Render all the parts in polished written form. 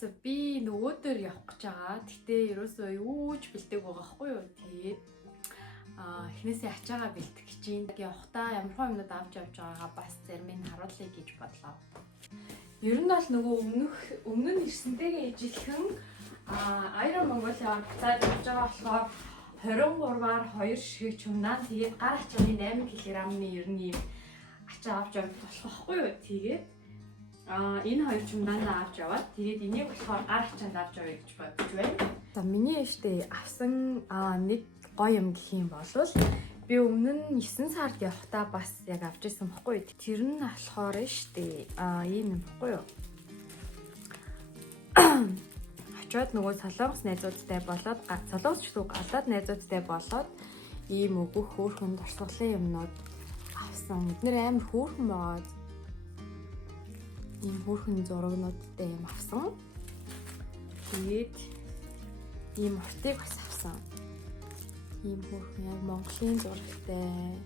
За би нөгөөдөр явах гэж байгаа. Гэтэ ерөөсөө юу ч бэлдэг байгаа хгүй юу. Тэгээд эхнээсээ ачаагаа бэлтгэх гэж байна. Явахдаа ямар хөө юмнууд авч явж байгаагаа бас зарим нь харуулъя гэж бодлоо. Ер нь бол нөгөө өмнө нь ирсэнтэйгээ ижилхэн Iron Mongolia буцаад явж байгаа болохоор 23-аар 2 ширхэг чумнаа тэгээд гар ачааны 8 кг-ны ер нь юм ачаа авч явах болох байхгүй юу. Тэгээд энэ хоёр чумдаандаа авч яваад тэгээд энийг болохоор гар ачаанд авч явъя гэж бодож байна. За миний ээжтэй авсан нэг гоё юм гэх юм бол би өмнө нь 9 сард явахдаа бас яг авч ирсэн баггүй. Тэр нь болохоор штэ ийм юм баггүй юу. Очоод нөгөө солонгос найзуудтай болоод солонгос шүү гадаад найзуудтай болоод ийм өгөх хөөрхөн дурсгалын юмнууд авсан. Эдгээр амар хөөрхөн байгаад ийм хөөрхөн зурагнуудтай юм авсан. Тэгээд ийм ортыг бас авсан. Ийм хөөрхөн яг Монголын зурагтай.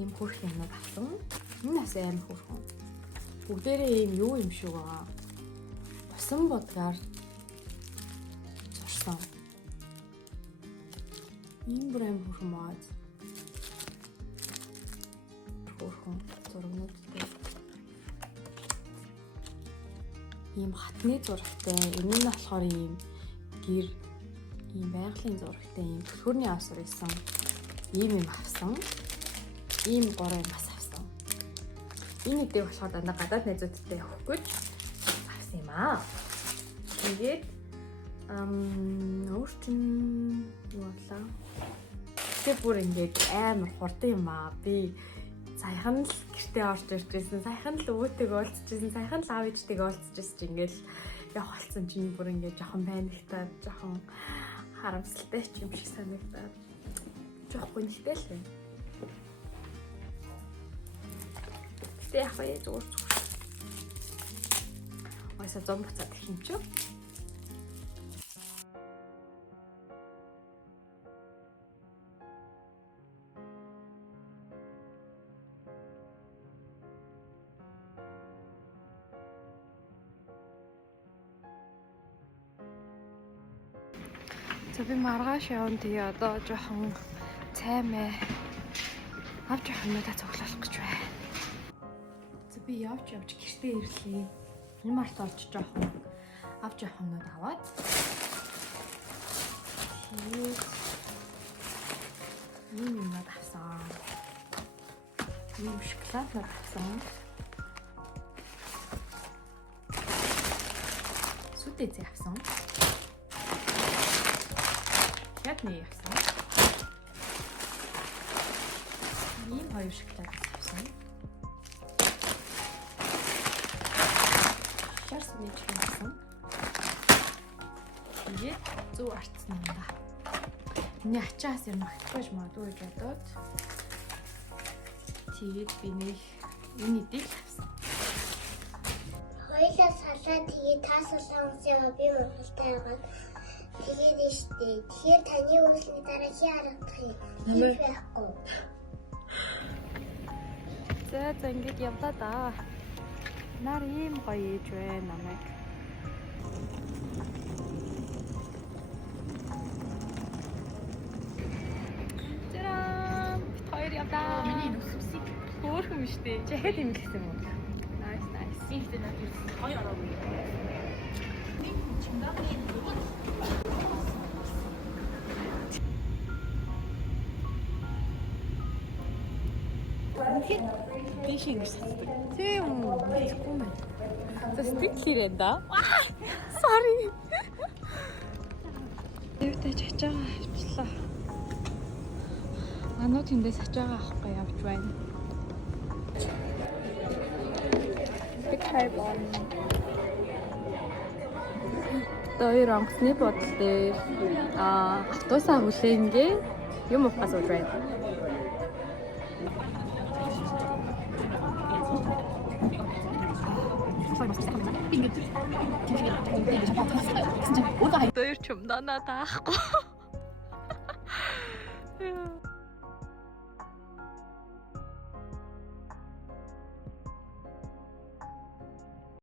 Ийм хөөрхөн юмнууд авсан. Энэ бас амар хөөрхөн. Бүгдээрээ ийм юу юм шиг байгаа. Босон бодгаар зурсан. Ийм бүр амар хөөрхөн маад. Хөөрхөн зурагнуудтай. Ийм хатны зурагтай. Энэ нь болохоор ийм гэр ийм байгалийн зурагтай ийм төлхөрний авсар исэн. Ийм юм авсан. Ийм гурван юм бас авсан. Энэ нэг дээр болохоор дандаа гадаад найзуудтай явах гэж авсан юм аа. Тэгээд өөр чинь юу болоо? Тэгээд бүр ингээд амар хурдан юм аа. Би саяхан л гэртээ орж ирчихсэн. Саяхан л өвөөтэйгээ уулзчихсан. Саяхан л аав ээжтэйгээ уулзчихсан чинь ингээд явах болсон чинь бүр ингээд жоохон паниктаад, жоохон харамсалтай ч юм шиг санагдаад. Жоохон гонхтой л байна. Тэ яг яа зүгээр. Ойсоо зам буцаад их юм чи. За би маргааш явна. Тэгээ одоо жоохон цаймаа авч явах юмудаа цуглуулах гэж байна. За би явж гэртээ ирлээ. Энэ март орж жоохон авч явах юмуд аваад. Тэгээд ийм юмуд авсан. Ийм шоколадууд авсан. Сүтэцээ авсан. Яг нэг авсан. Ийм хоёр шоколад авсан. Шарс нэг авсан. Тэгээд зөв арцсан юм да. Миний ачаас юм магтахгүйж магадгүй гэж бодоод тэгээд би нэг энэ идэл авсан. Хоёлаа салаа тэгээд таасуулсан би Монголтай байгаа. Тэгээд штэ. Тэгэхээр таны үйлний дараа хий харагдах юм. Хийж байхгүй. За ингэж явлаа да. Нар ийм гоё ээж байна намайг. Тарам! Хоёр явлаа. Миний нүсвсийг хөөрхөн биш үү? Жахад юм гэсэн юм уу? Nice. Ийхтэй нэр хоёр ороо. Нэг чимдагны Тийш ингэж сатдаг. Тийм үү? Тэгэхгүй мэн. За сэтгэлээрээ да. Sorry. Дэвтэй чачаага авчлаа. Анууд тэндээс ачаага авахгүй явж байна. Бикхайбон. Хоёр онгоцны бодол дээр автобусаа хүлээнгээ юм уухаас ууж байна. Хоёр чумдаа таахгүй.